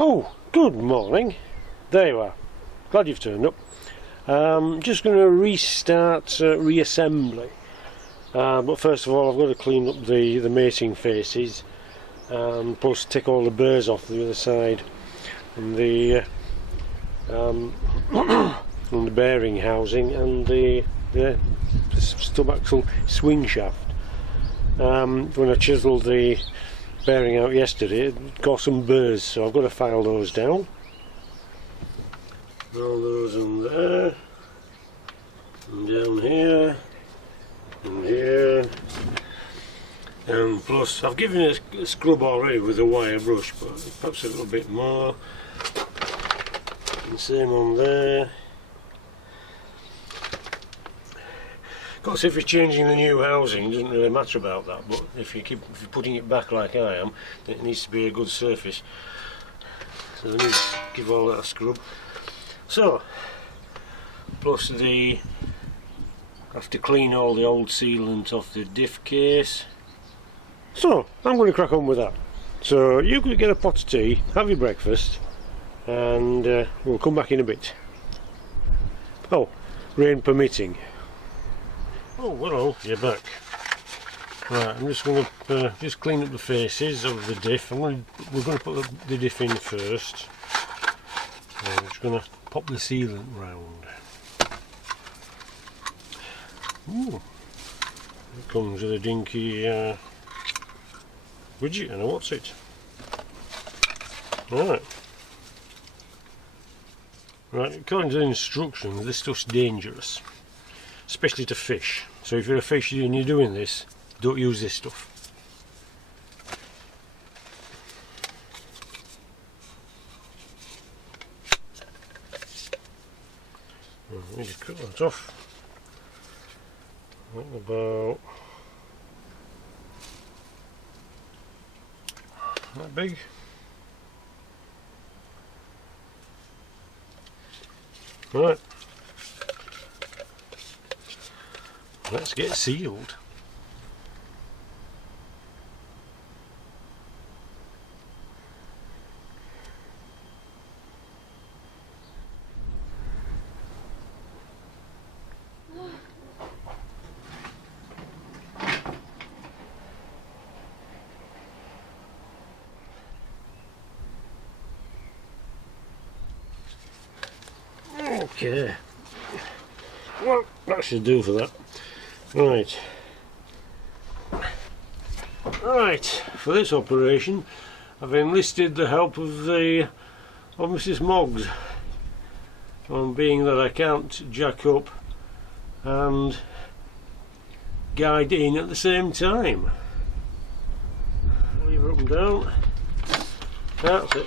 Oh, good morning. There you are. Glad you've turned up. Just going to restart reassembly. But first of all, I've got to clean up the mating faces, plus take all the burrs off the other side, and the and the bearing housing and the subaxle swing shaft. When I chiselled the bearing out yesterday, it got some burrs, so I've got to file those down. All those in there, and down here, and here, and plus I've given it a scrub already with a wire brush, but perhaps a little bit more, and same on there. Of course, if you're changing the new housing, it doesn't really matter about that, but if you're putting it back like I am, then it needs to be a good surface, so I need to give all that a scrub. So, plus I have to clean all the old sealant off the Diff case. So, I'm going to crack on with that. So, you could get a pot of tea, have your breakfast, and we'll come back in a bit. Oh, rain permitting. Oh, well, you're back. Right, I'm just going to just clean up the faces of the Diff. We're going to put the Diff in first. I'm just going to pop the sealant round. Ooh, it comes with a dinky widget, and what's it? Right. Right, according to the instructions, this stuff's dangerous, especially to fish. So if you're a fisher and you're doing this, don't use this stuff. Let me just cut that off. What about that big? Right. Let's get sealed. Okay. Well, that should do for that. Right. Right, for this operation I've enlisted the help of Mrs. Moggs, on being that I can't jack up and guide in at the same time. Lever up and down. That's it.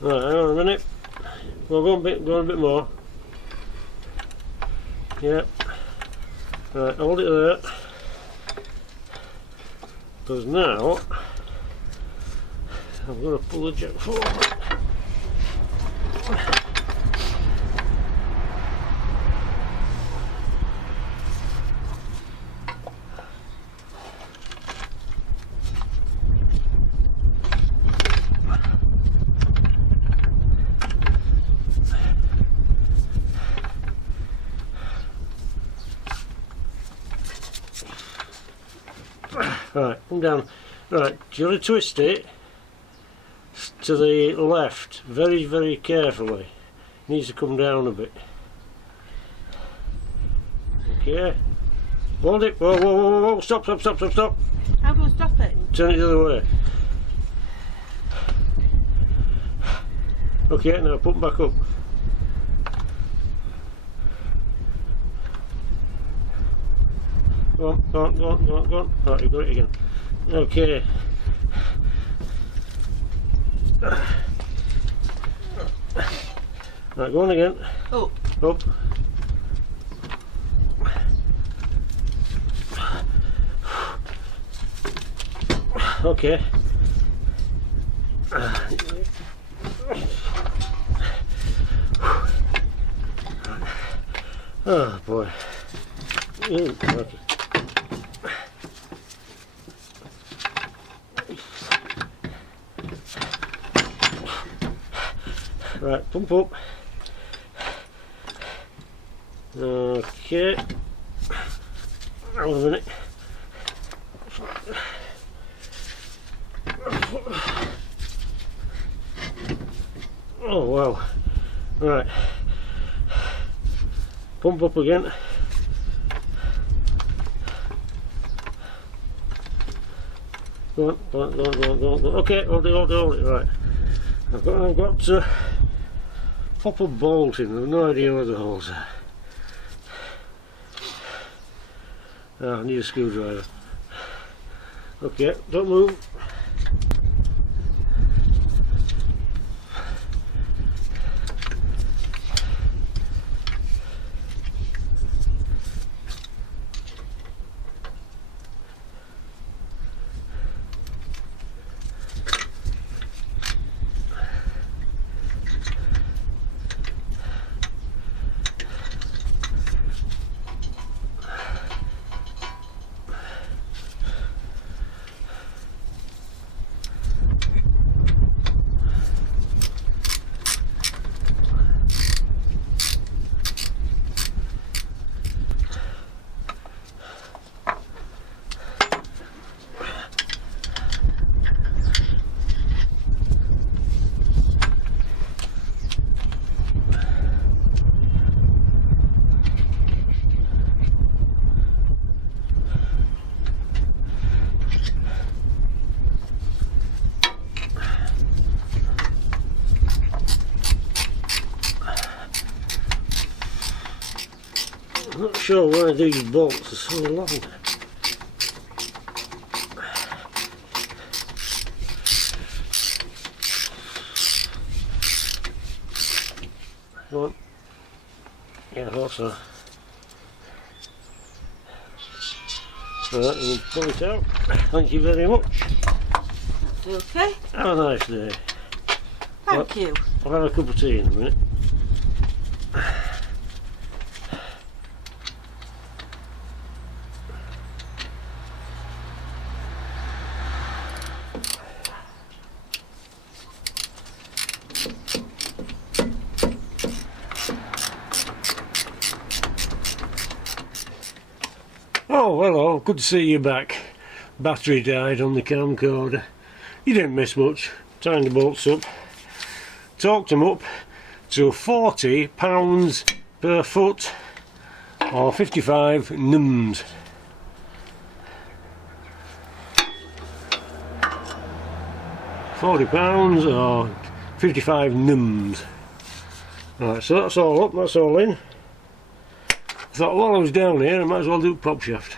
Right, hang on a minute. We'll go a bit more. Yep. Right, hold it there. Because now I'm going to pull the jack forward. Right, come down. Right, you've got to twist it to the left very, very carefully. It needs to come down a bit. Okay. Hold it. Whoa, whoa, whoa, whoa. Stop, stop, stop, stop, stop. How do I stop it? Turn it the other way. Okay, now put them back up. Go on, go on, go on, go on, go on. Right, you've got it again. Okay. Right, go on again. Up. Up. Okay. Oh boy. Okay. Right, pump up. Okay. Hold on a minute. Oh wow. Right. Pump up again. Go on, go on, go on, go on, go on. Okay, hold it, right. I've got to pop a bolt in, I've no idea where the holes are. I need a screwdriver. Okay, don't move. I'm not sure why these bolts are so long. Come on. Yeah, I thought so. Right, we'll pull it out. Thank you very much. Okay. Have a nice day. Thank you. I'll have a cup of tea in a minute. Oh, hello, good to see you back. Battery died on the camcorder. You didn't miss much. Tying the bolts up. Torqued them up to £40 per foot or 55 nms. £40 or 55 nms. Right, so that's all up, that's all in. I thought while I was down here I might as well do prop shaft.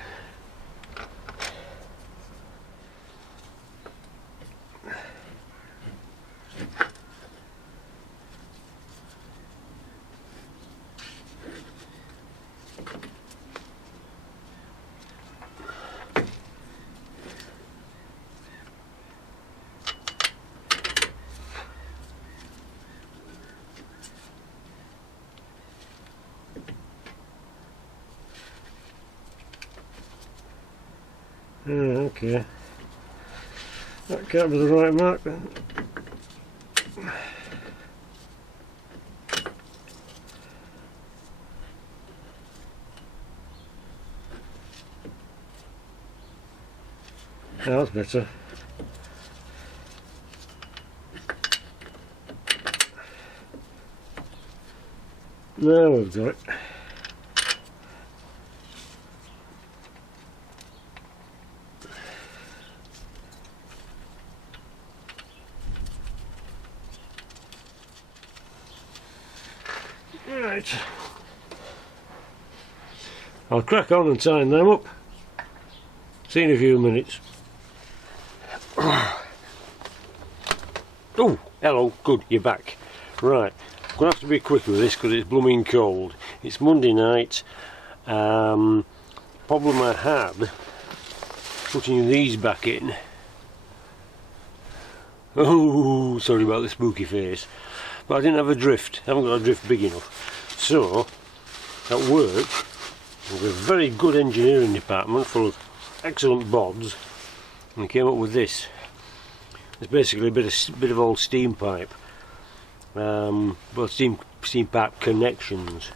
Okay, that can't be the right mark then. Yeah, that's better. Now we've got it. Right, I'll crack on and tighten them up. See you in a few minutes. Oh, hello, good, you're back. Right, I'm going to have to be quick with this because it's blooming cold. It's Monday night. Problem I had putting these back in. Oh, sorry about the spooky face. But I didn't have a drift. I haven't got a drift big enough. So at work with a very good engineering department full of excellent bods, and we came up with this. It's basically a bit of old steam pipe, both steam pipe connections.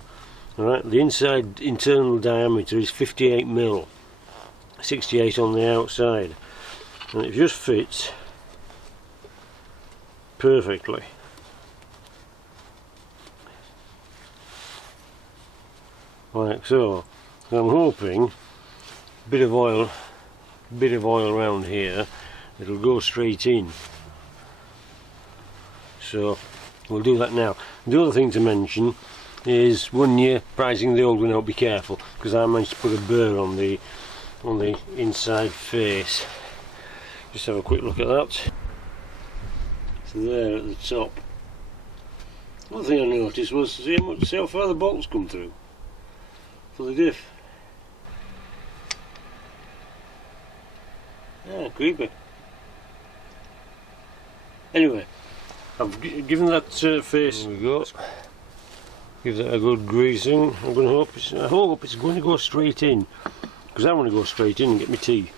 All right, the inside internal diameter is 58 mil, 68 on the outside, and it just fits perfectly. Like so. I'm hoping bit of oil around here, it'll go straight in. So we'll do that now. The other thing to mention is when you're prizing the old one out, be careful, because I managed to put a burr on the inside face. Just have a quick look at that. So there at the top. One thing I noticed was see how far the bolts come through for the diff. Ah, creepy. Anyway, I've given that face. There we go. Give that a good greasing. I hope it's going to go straight in, because I want to go straight in and get my tea.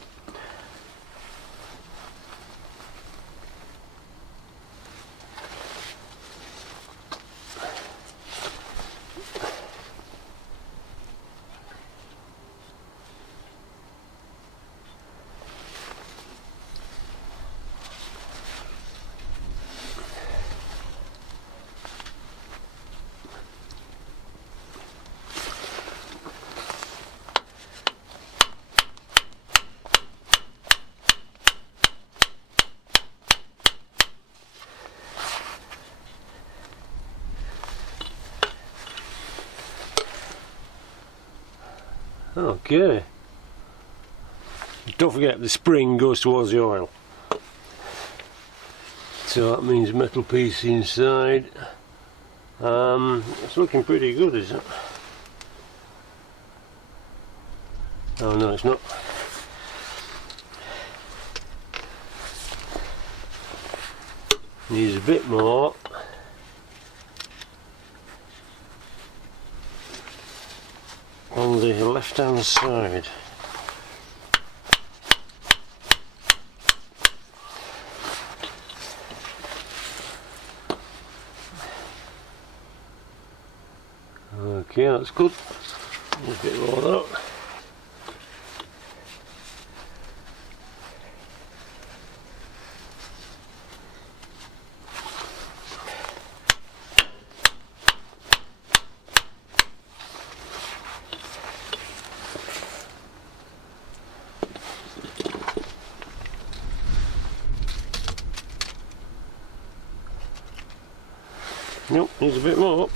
Okay. Don't forget the spring goes towards the oil. So that means metal piece inside. It's looking pretty good, isn't it? Oh no, it's not. Needs a bit more. On the left hand side. Okay, that's good. Just a bit more of that. Nope, needs a bit more.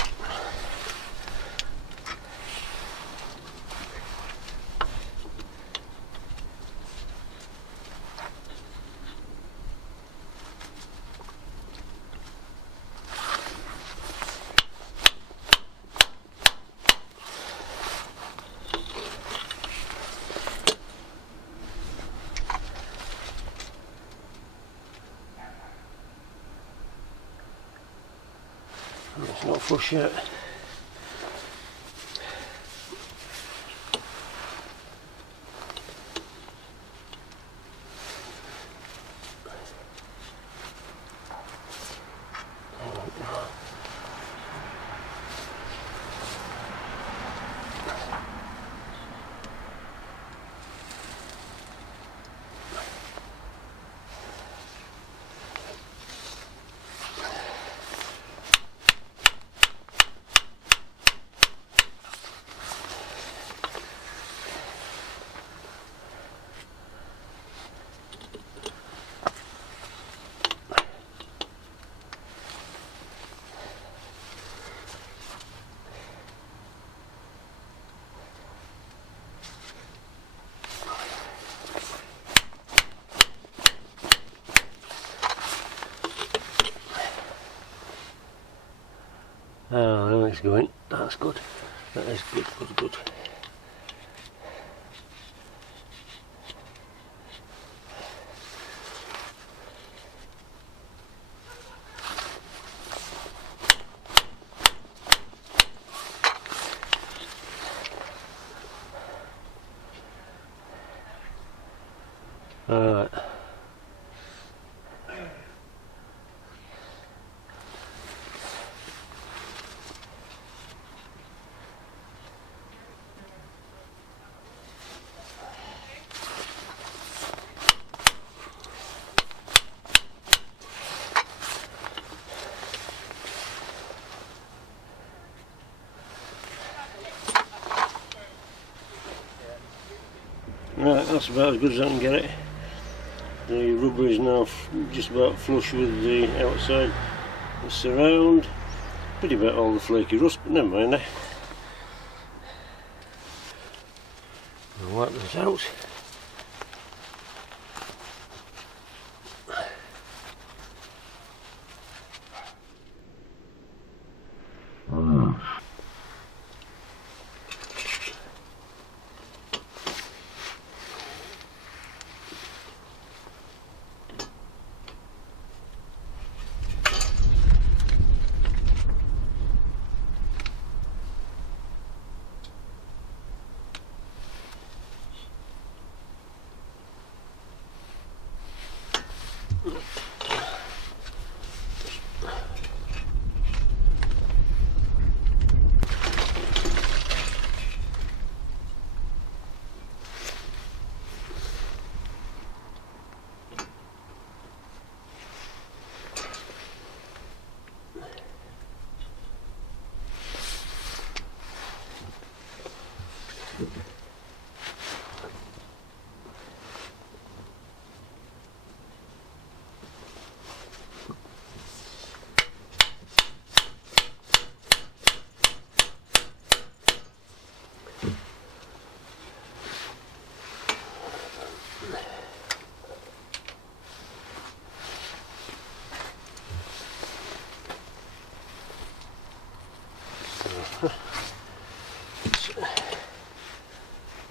It's not flush yet. Oh, now it's going. That's good. That is good, good, good. Right, that's about as good as I can get it. The rubber is now just about flush with the outside the surround. Pretty about all the flaky rust, but never mind. I'll wipe this out.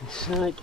Inside.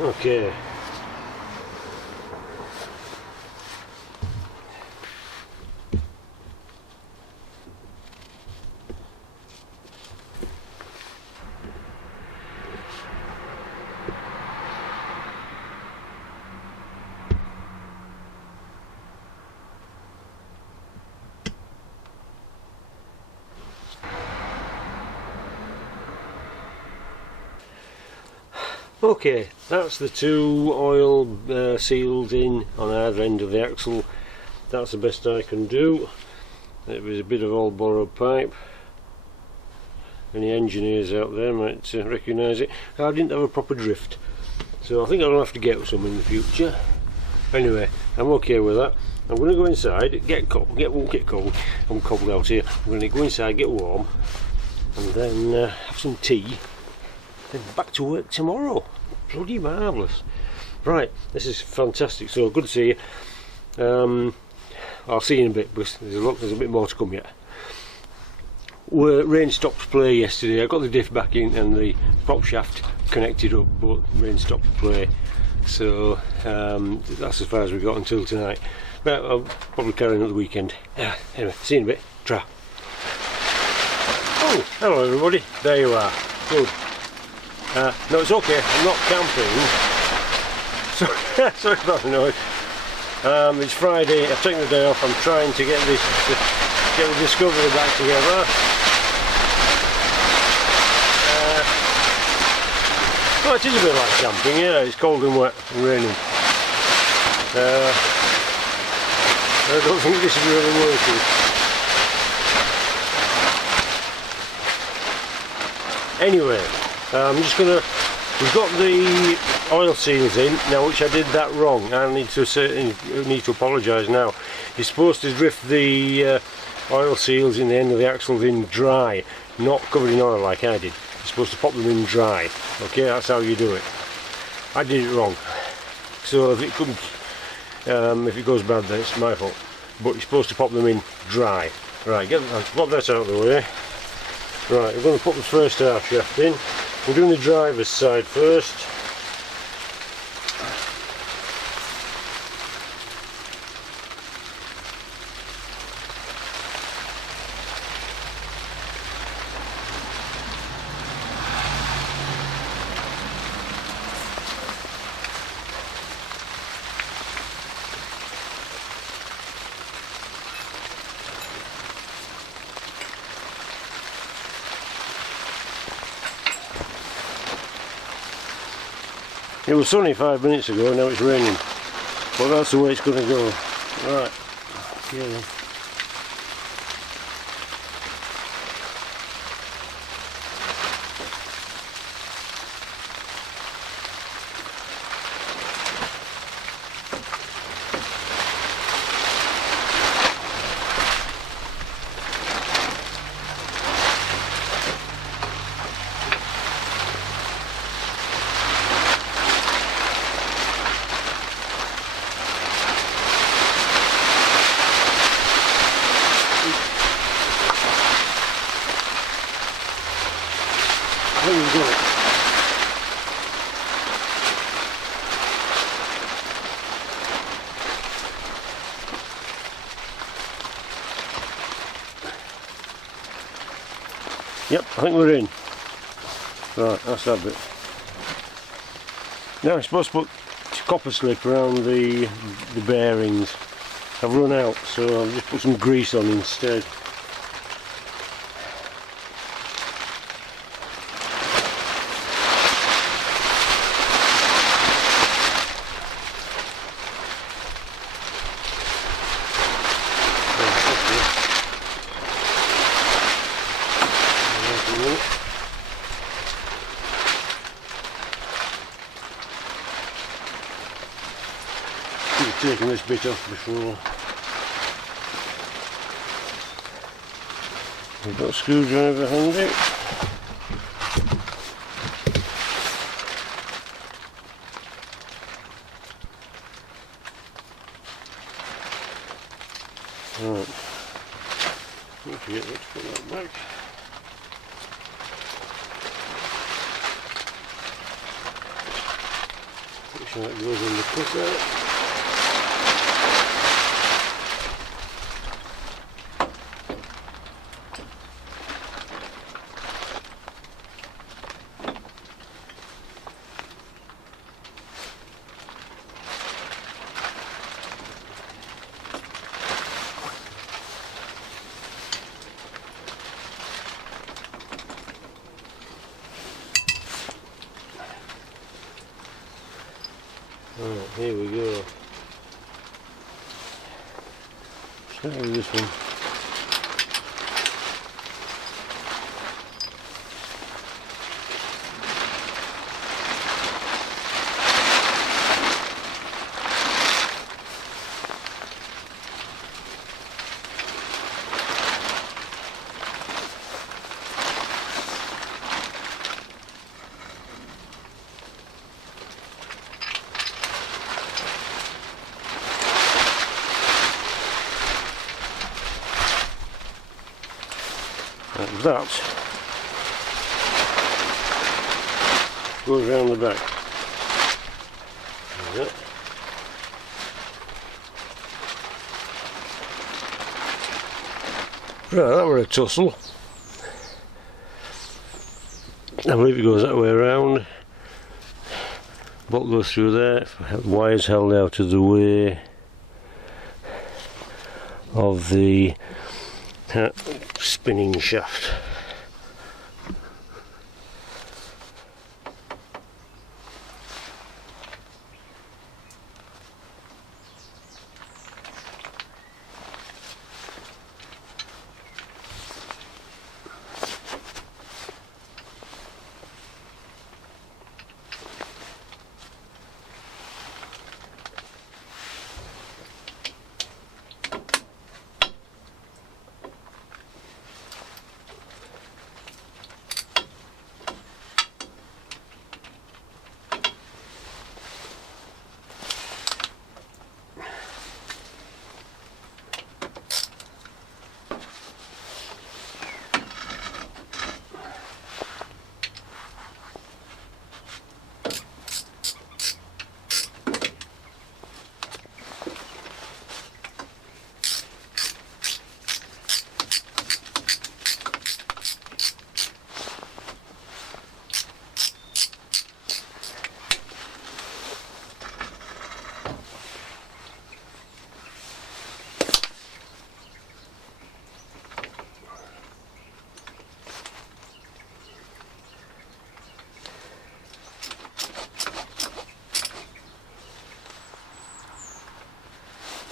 Okay. Okay, that's the two oil sealed in on either end of the axle. That's the best I can do. It was a bit of old borrowed pipe. Any engineers out there might recognise it. I didn't have a proper drift, so I think I'll have to get some in the future. Anyway, I'm okay with that. I'm going to go inside, won't get cold. I'm cold out here. I'm going to go inside, get warm, and then have some tea. Then back to work tomorrow. Bloody marvellous. Right, this is fantastic. So good to see you. I'll see you in a bit, because there's a bit more to come yet. Rain stopped play yesterday. I got the diff back in and the prop shaft connected up, but rain stopped play. So that's as far as we got until tonight. But I'll probably carry on at the weekend. Anyway, see you in a bit. Tra. Oh, hello everybody. There you are. Good. No, it's okay. I'm not camping. Sorry about the noise. It's Friday. I've taken the day off. I'm trying to get the Discovery back together. Well, it is a bit like camping. Yeah, it's cold and wet and raining. I don't think this is really working. Anyway, I'm just gonna. We've got the oil seals in now, which I did that wrong. I need to apologise now. You're supposed to drift the oil seals in the end of the axles in dry, not covered in oil like I did. You're supposed to pop them in dry. Okay, that's how you do it. I did it wrong. So if it comes, if it goes bad, then it's my fault. But you're supposed to pop them in dry. Right, pop that out of the way. Right, we're going to put the first half shaft in. We're doing the driver's side first. It was sunny 5 minutes ago, now it's raining. But that's the way it's going to go. Right. Yeah, then. I think we've got it. Yep, I think we're in. Right, that's that bit. Now I'm supposed to put copper slip around the bearings. I've run out, so I'll just put some grease on instead. Taking this bit off before. We've got a screwdriver handy. Right. Don't forget, let's put that back. Make sure that goes in the cutter. Right, here we go. Start with this one. Like that goes around the back. Like that. Right, that were a tussle. I believe it goes that way around. Bolt goes through there. Wires held out of the way of the spinning shaft.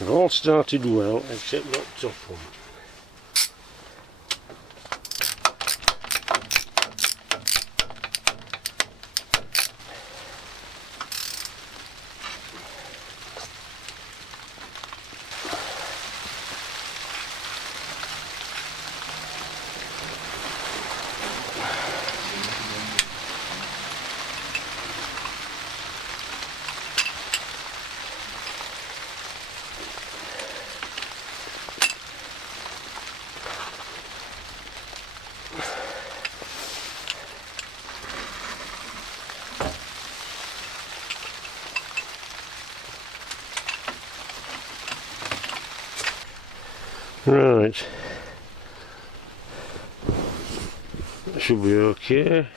They've all started well, except that top one. Right, that should be okay.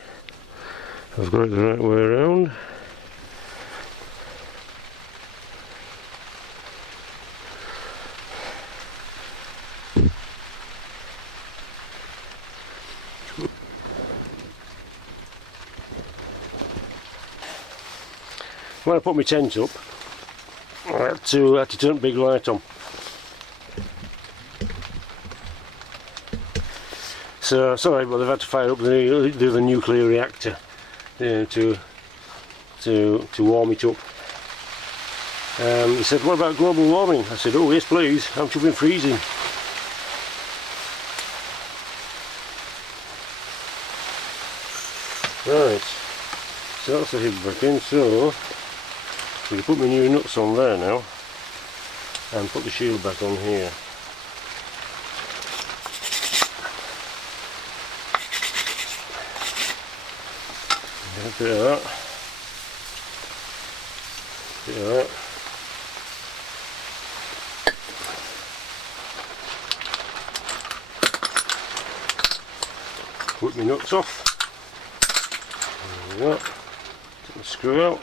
I've got it the right way around. When I put my tent up, I had to turn the big light on. So sorry, but they've had to fire up the nuclear reactor to warm it up. He said, "What about global warming?" I said, "Oh yes, please. Haven't you been freezing?" Right, so that's the head back in. So we can put my new nuts on there now, and put the shield back on here. A bit of that, bit of that. Put my nuts off. There we go. Take the screw out.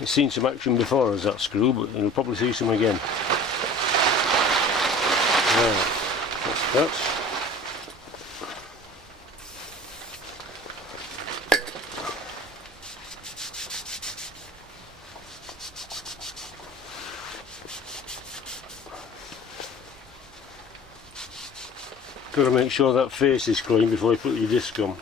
You've seen some action before as that screw, but you'll probably see some again. Right, that's that. Got to make sure that face is clean before you put your disc on.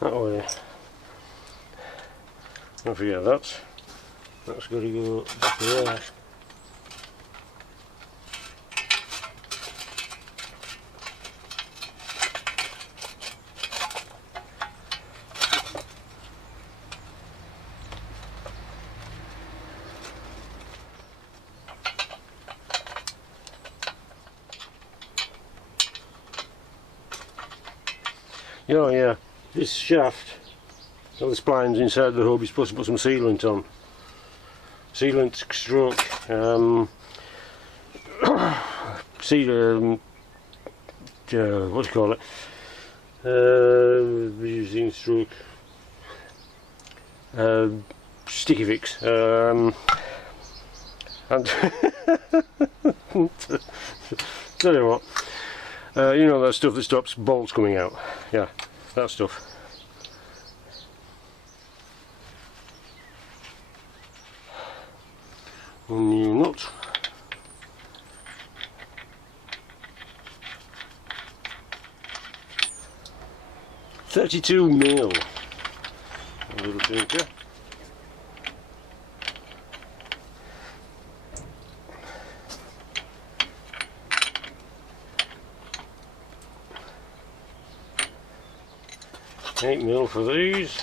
That way. Don't forget that. That's got to go back there. Oh yeah, this shaft, all the splines inside the hub, you're supposed to put some sealant on. Sealant stroke, what do you call it? Using stroke, sticky fix, and tell you what. You know that stuff that stops bolts coming out? Yeah, that stuff. One new nut. $32mm. A little tinker. $8mm for these.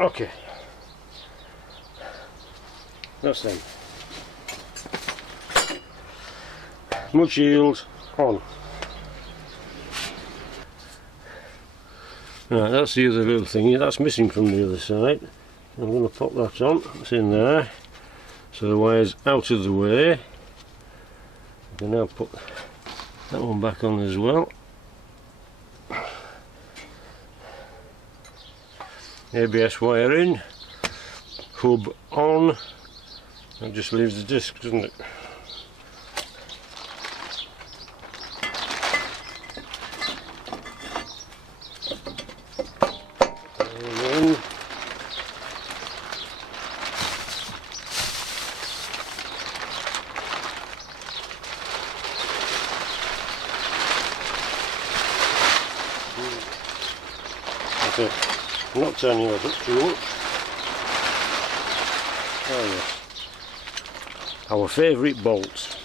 Okay, that's them. Mud shield on. Right, that's the other little thing that's missing from the other side. I'm going to pop that on. It's in there, so the wire's out of the way. can now put that one back on as well. ABS wire in, hub on. That just leaves the disc, doesn't it? And then that's it. I'm not turning it up too much. Oh yes. Our favourite bolts.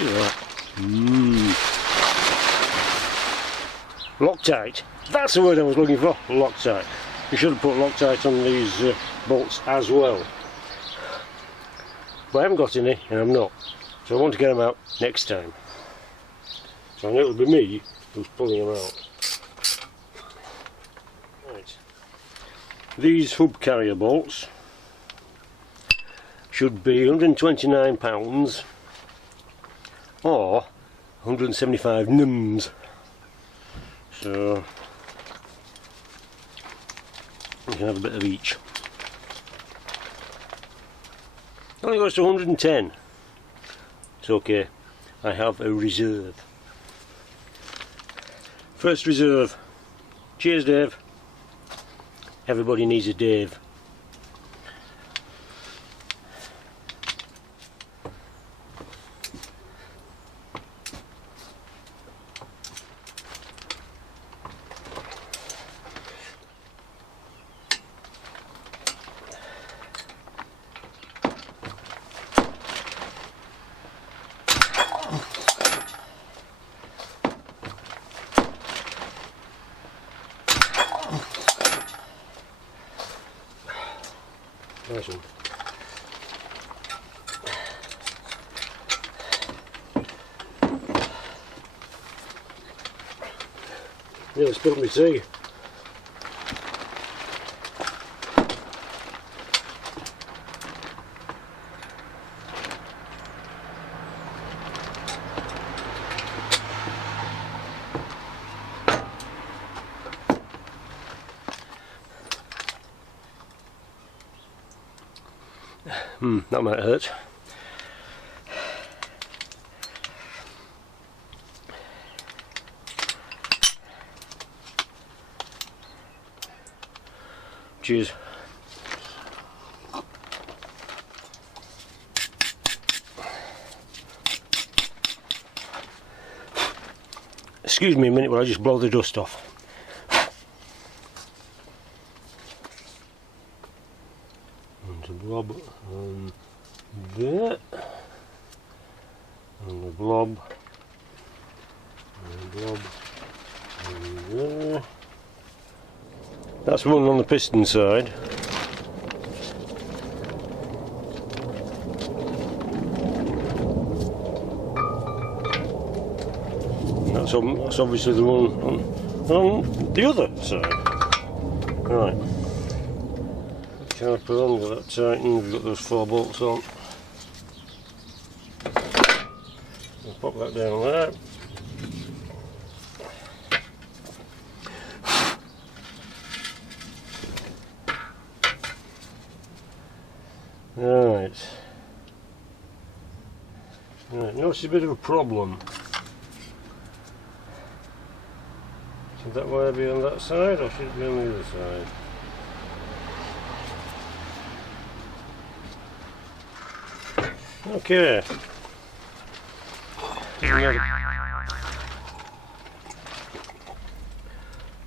Look at that. Loctite. That's the word I was looking for. Loctite. You should have put Loctite on these bolts as well. But I haven't got any, and I'm not. So I want to get them out next time. So I know it'll be me who's pulling them out. Right. These hub carrier bolts should be £129 or 175 nums. So you can have a bit of each. Only goes to 110. It's okay. I have a reserve. First reserve. Cheers, Dave. Everybody needs a Dave. Nice one. Nearly spilled my tea. That might hurt. Cheers. Excuse me a minute while I just blow the dust off. And a blob on there, and a blob, and a blob on there. That's one on the piston side. That's obviously the one on the other side. Right. Caliper on, got that tightened, we've got those 4 bolts on. I'll pop that down there. Right. Right, now it's a bit of a problem. Should that wire be on that side or should it be on the other side? Okay.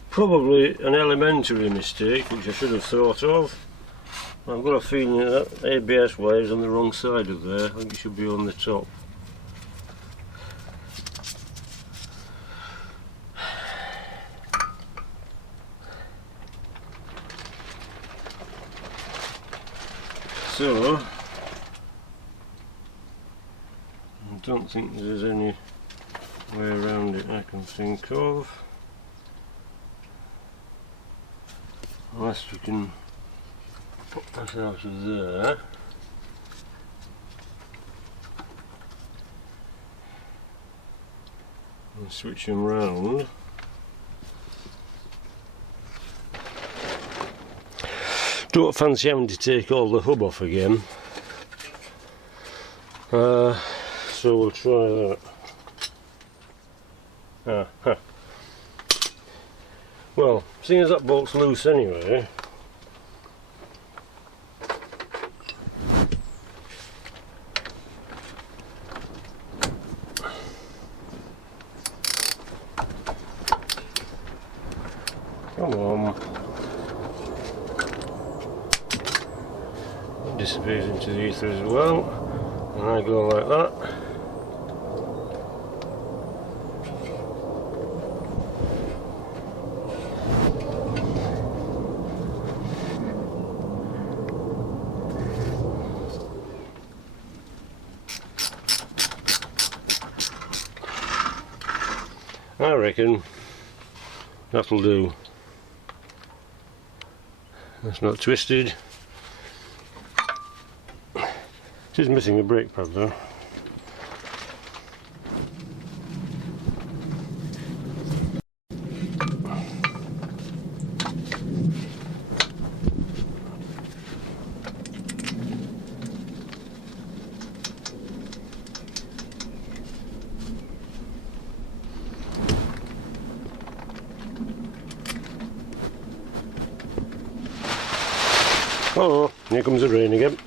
Probably an elementary mistake which I should have thought of. I've got a feeling that ABS wire is on the wrong side of there. I think it should be on the top. So, I don't think there's any way around it I can think of. Last we can put that out of there. And switch them round. Don't fancy having to take all the hub off again. So we'll try that. Well, seeing as that bolt's loose anyway, come on, it disappears into the ether as well, and I go like that. I reckon that'll do. That's not twisted. It is missing a brake pad though. Oh, here comes the rain again.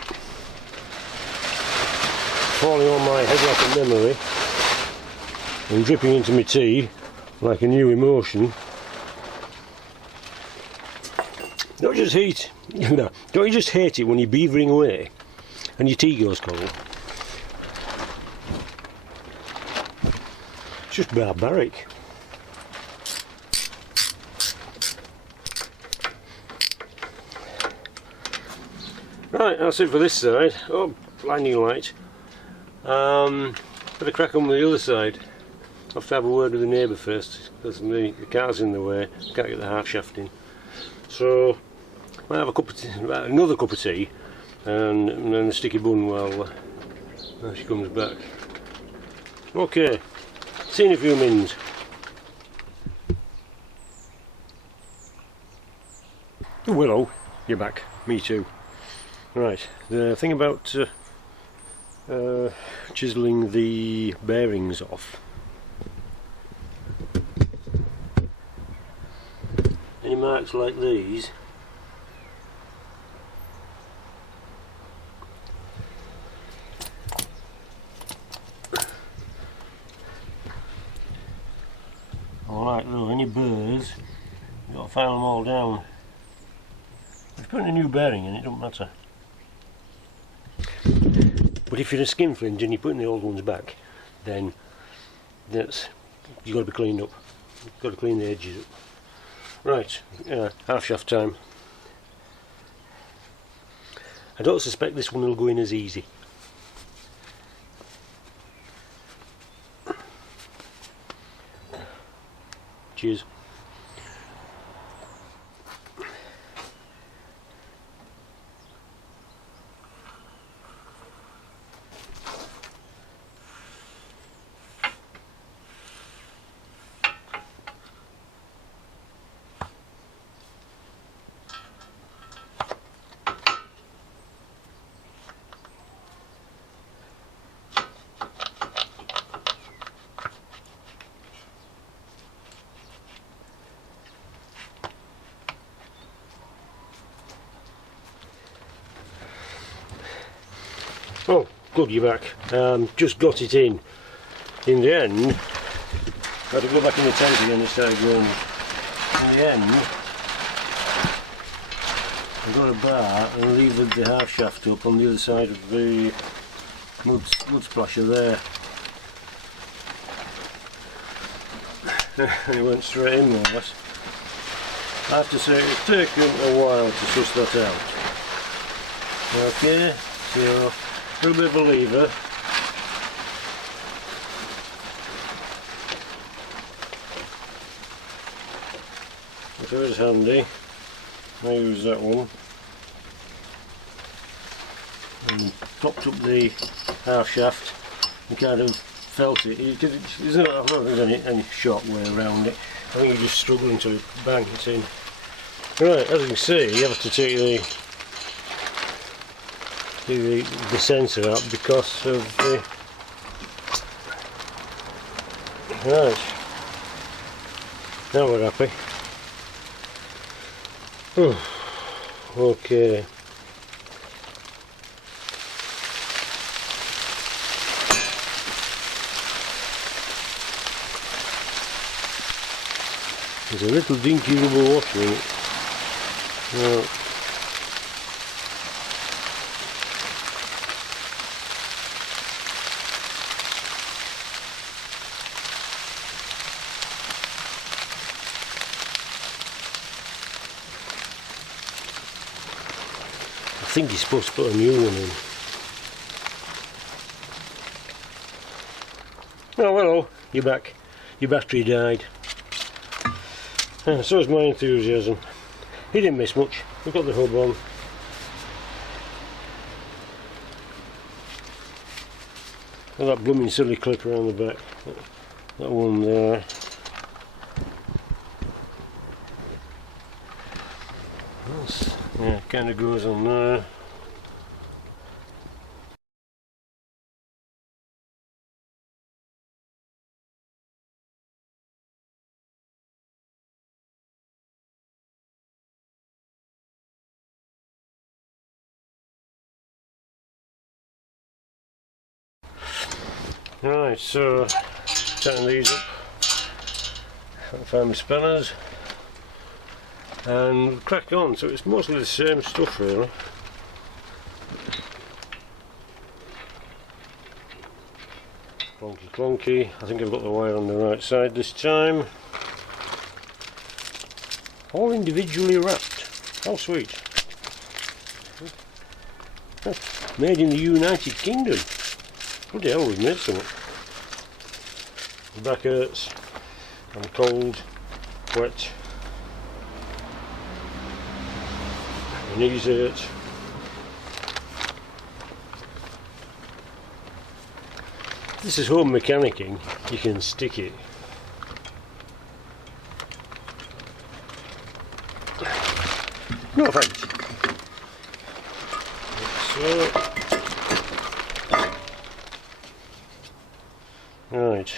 Falling on my head like a memory and dripping into my tea like a new emotion. Don't you just hate, no, don't you just hate it when you're beavering away and your tea goes cold? It's just barbaric. Right, that's it for this side. Oh, blinding light. Better crack on with the other side. I'll have to have a word with the neighbour first, because the car's in the way. Can't get the half shaft in. So, I'll have a cup of tea, another cup of tea, and then a sticky bun while she comes back. Okay, see you in a few minutes. Oh, hello, you're back. Me too. Right, the thing about chiselling the bearings off. Any marks like these, or like though, any burrs, you've got to file them all down. If you're putting a new bearing in, it doesn't matter. But if you're a skinflint and you're putting the old ones back, then you've got to be cleaned up. You've got to clean the edges up. Right, half shaft time. I don't suspect this one will go in as easy. Cheers. Oh, good, you're back. Just got it in. In the end, I had to go back in the tent again and start going. In the end, I got a bar and levered the half shaft up on the other side of the mud splasher there. And it went straight in more or less. I have to say it's taken a while to suss that out. Okay, so a little bit of a lever. Which is handy. I used that one and popped up the half shaft and kind of felt it. I don't think there's any short way around it. I think you're just struggling to bang it in. Right, as you can see, you have to take the sensor out because of the... Right, now we're happy. Okay. There's a little dinky rubber washer in it. Right. I think you're supposed to put a new one in. Oh well, you're back. Your battery died. So is my enthusiasm. He didn't miss much. We've got the hub on. And that blooming silly clip around the back. That one there. Yeah, kind of goes on there. Right, so tighten these up. Find my spanners and crack on. So it's mostly the same stuff really. Clunky clunky. I think I've got the wire on the right side this time. All individually wrapped. How sweet. Made in the United Kingdom. Bloody hell, we've made something. The back hurts. I'm cold, wet. My knees hurt. This is home mechanicking. You can stick it. No thanks. So. Right,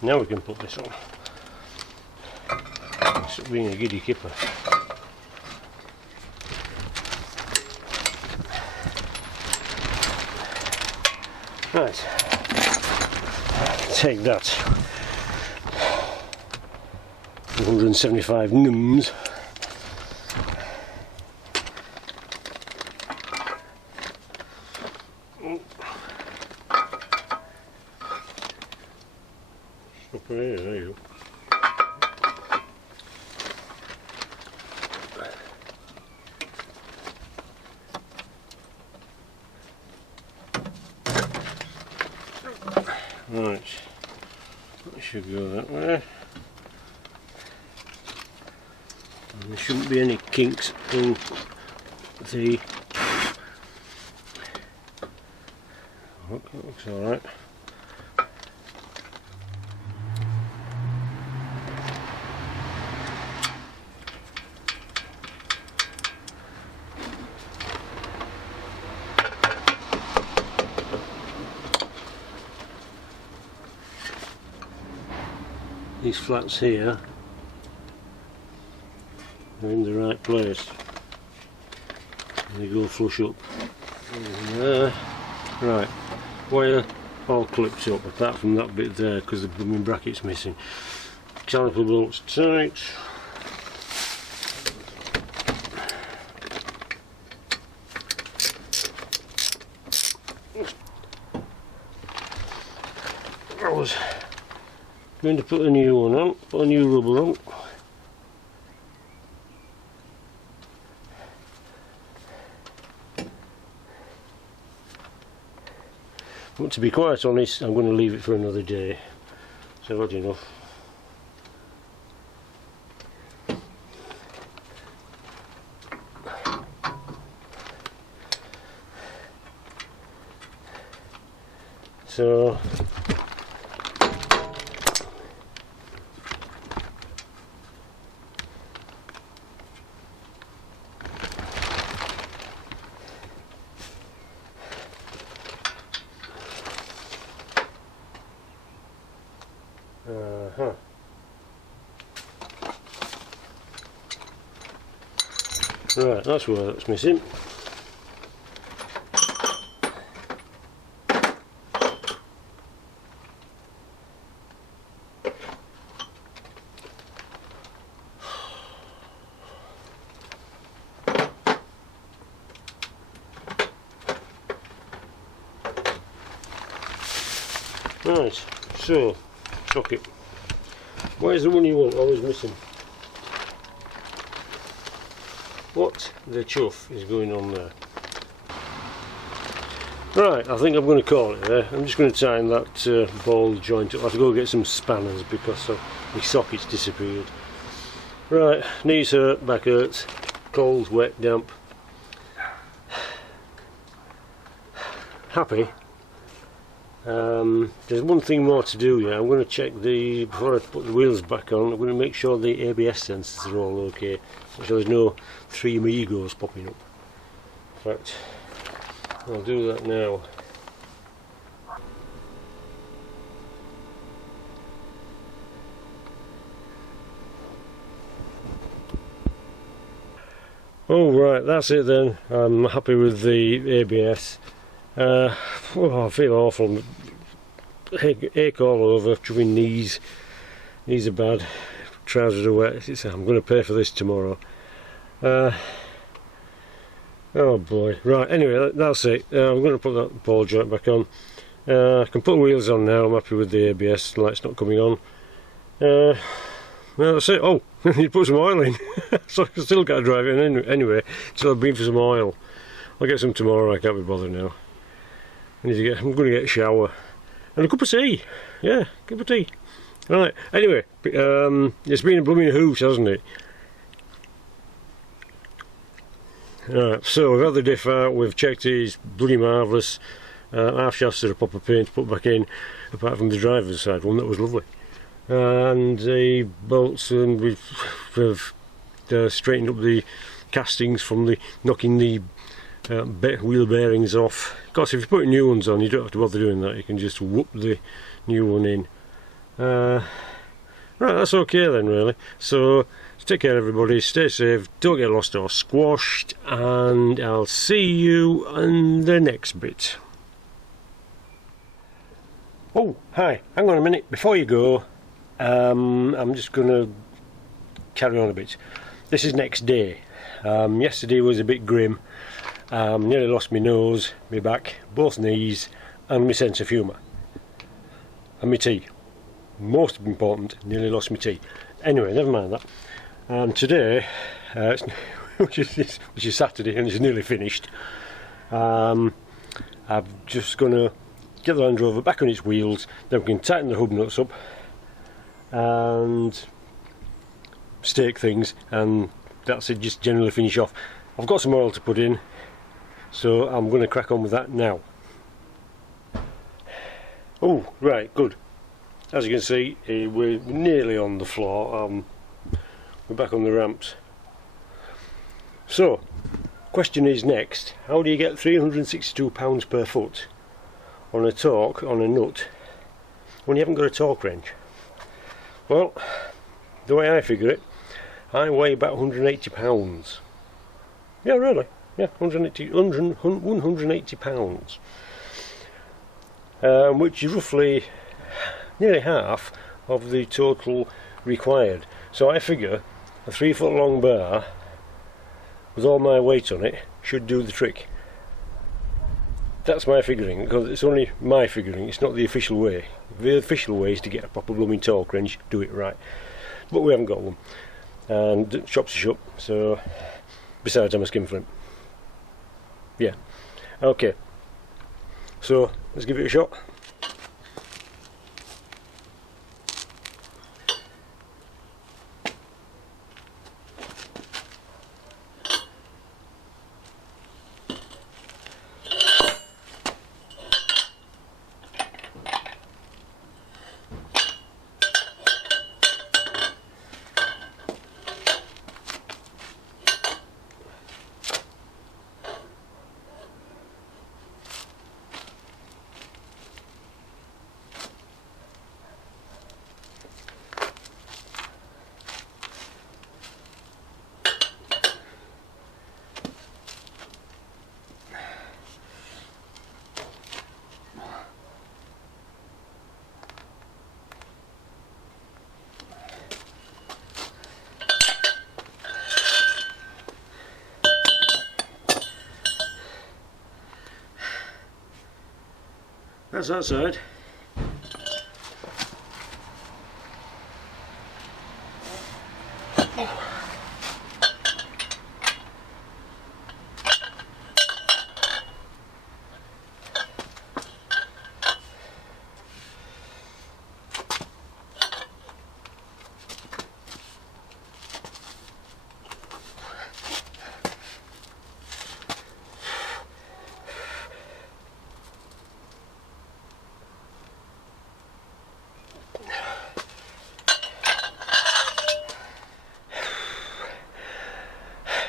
now we can put this on. It's being a giddy kipper. Right, take that. 175 nums. There you go. Right, that should go that way. And there shouldn't be any kinks in the hook. That looks alright. These flats here are in the right place. And they go flush up. There. Right, wire all clipped up apart from that bit there because the blooming bracket's missing. Caliper bolts tight. I was going to put a new one on, put a new rubber on. But to be quite honest, I'm going to leave it for another day. So I've had enough. So right, that's where that's missing. Right, so socket. Where's the one you want? Always missing. What the chuff is going on there? Right, I think I'm going to call it there. I'm just going to tighten that ball joint up. I have to go get some spanners because my socket's disappeared. Right, knees hurt, back hurts, cold, wet, damp. Happy. There's one thing more to do here. I'm going to check before I put the wheels back on, I'm going to make sure the ABS sensors are all okay, so there's no three amigos popping up. In fact, I'll do that now. Oh right, that's it then. I'm happy with the ABS. I feel awful. Ache all over, chubbing knees. Knees are bad. Trousers are wet. I'm going to pay for this tomorrow. Oh boy. Right, anyway, that's it. I'm going to put that ball joint back on. I can put wheels on now. I'm happy with the ABS. The light's not coming on. Well, that's it. Oh, you put some oil in. So I still got to drive it in anyway. Till I've been for some oil. I'll get some tomorrow. I can't be bothered now. I'm going to get a shower and a cup of tea. Yeah, cup of tea. Right. Anyway, it's been a blooming hoot, hasn't it? Right. So we've had the diff out. We've checked it. It's bloody marvellous. Half shafts of proper paint put back in, apart from the driver's side one that was lovely. And the bolts, and we've straightened up the castings from the knocking the wheel bearings off. Of course, if you're putting new ones on, you don't have to bother doing that. You can just whoop the new one in. Right, that's okay then, really. So take care, everybody. Stay safe. Don't get lost or squashed. And I'll see you on the next bit. Oh, hi. Hang on a minute. Before you go, I'm just going to carry on a bit. This is next day. Yesterday was a bit grim. Nearly lost my nose, my back, both knees, and my sense of humour. And my tea. Most important, nearly lost my tea. Anyway, never mind that. Today, which is Saturday, and it's nearly finished. I'm just going to get the Land Rover back on its wheels, then we can tighten the hub nuts up and stake things, and that's it, just generally finish off. I've got some oil to put in, so I'm going to crack on with that now. Oh, right, good. As you can see, we're nearly on the floor. We're back on the ramps. So, question is next, how do you get £362 per foot on a torque, on a nut, when you haven't got a torque wrench? Well, the way I figure it, I weigh about £180. Yeah, really. Yeah, 180 pounds. Which is roughly nearly half of the total required. So I figure a 3 foot long bar with all my weight on it should do the trick. That's my figuring, because it's only my figuring, it's not the official way. The official way is to get a proper blooming torque wrench, do it right. But we haven't got one. And shops are shut, so besides I'm a skinflint. Yeah. Okay. So let's give it a shot. that's that side.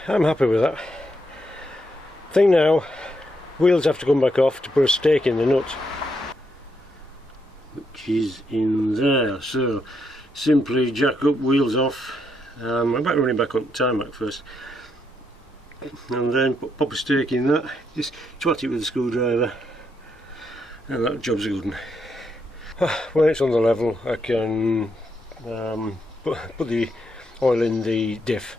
I'm happy with that. Thing now, wheels have to come back off to put a stake in the nut, which is in there. So simply jack up, wheels off. I'm back running back on tarmac first, and then pop a stake in that. Just twat it with a screwdriver, and that job's a good one. When it's on the level, I can put the oil in the diff.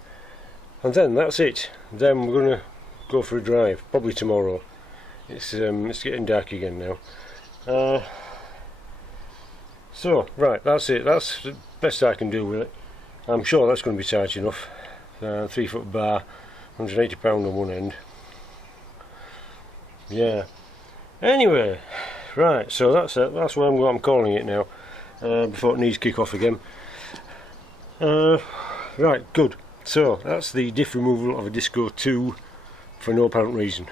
And then that's it. Then we're going to go for a drive, probably tomorrow. It's getting dark again now. So, right, that's it. That's the best I can do with it. I'm sure that's going to be tight enough. 3 foot bar, £180 on one end. Yeah. Anyway, right, so that's it. That's what I'm calling it now. Before it needs kick off again. Right, good. So that's the diff removal of a Disco 2 for no apparent reason.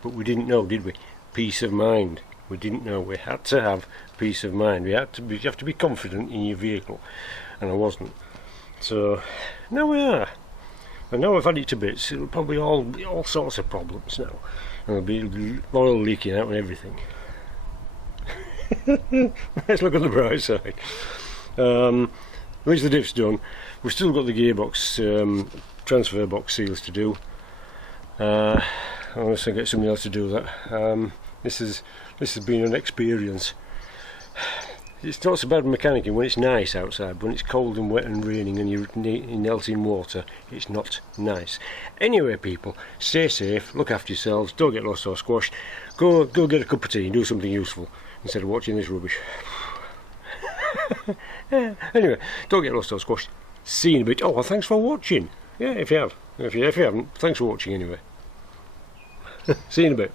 But we didn't know, did we? Peace of mind. We didn't know. We had to have peace of mind. You have to be confident in your vehicle, and I wasn't. So now we are. And now I've had it to bits. It'll probably be all sorts of problems now, and there'll be oil leaking out and everything. Let's look on the bright side. At least the diff's done. We've still got the gearbox transfer box seals to do. Unless I get somebody else to do that. This has been an experience. It's not so bad mechanicking when it's nice outside. When it's cold and wet and raining and you're in melting water, it's not nice. Anyway, people, stay safe, look after yourselves, don't get lost or squashed. Go get a cup of tea and do something useful instead of watching this rubbish. Anyway, don't get lost or squashed. See you in a bit. Oh, well, thanks for watching. Yeah, if you have. If you haven't, thanks for watching anyway. See you in a bit.